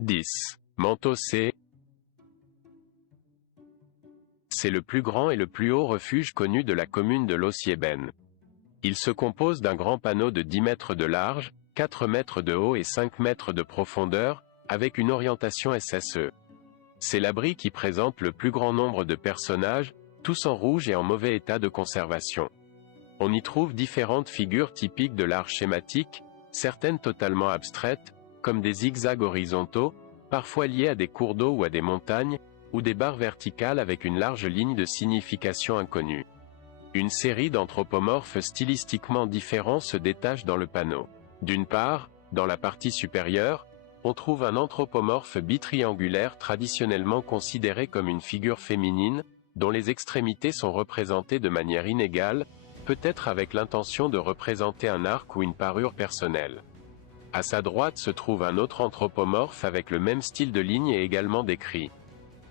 10. Manteau C. C'est le plus grand et le plus haut refuge connu de la commune de Lossieben. Il se compose d'un grand panneau de 10 mètres de large, 4 mètres de haut et 5 mètres de profondeur, avec une orientation SSE. C'est l'abri qui présente le plus grand nombre de personnages, tous en rouge et en mauvais état de conservation. On y trouve différentes figures typiques de l'art schématique, certaines totalement abstraites, comme des zigzags horizontaux, parfois liés à des cours d'eau ou à des montagnes, ou des barres verticales avec une large ligne de signification inconnue. Une série d'anthropomorphes stylistiquement différents se détache dans le panneau. D'une part, dans la partie supérieure, on trouve un anthropomorphe bitriangulaire traditionnellement considéré comme une figure féminine, dont les extrémités sont représentées de manière inégale, peut-être avec l'intention de représenter un arc ou une parure personnelle. À sa droite se trouve un autre anthropomorphe avec le même style de ligne et également décrit.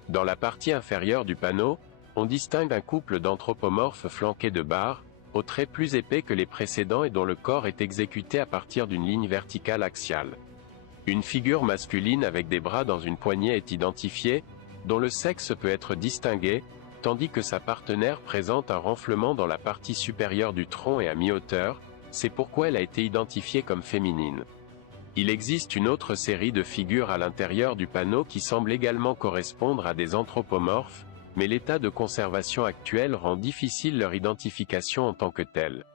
Dans la partie inférieure du panneau, on distingue un couple d'anthropomorphes flanqués de barres, aux traits plus épais que les précédents et dont le corps est exécuté à partir d'une ligne verticale axiale. Une figure masculine avec des bras dans une poignée est identifiée, dont le sexe peut être distingué, tandis que sa partenaire présente un renflement dans la partie supérieure du tronc et à mi-hauteur, c'est pourquoi elle a été identifiée comme féminine. Il existe une autre série de figures à l'intérieur du panneau qui semble également correspondre à des anthropomorphes, mais l'état de conservation actuel rend difficile leur identification en tant que telle.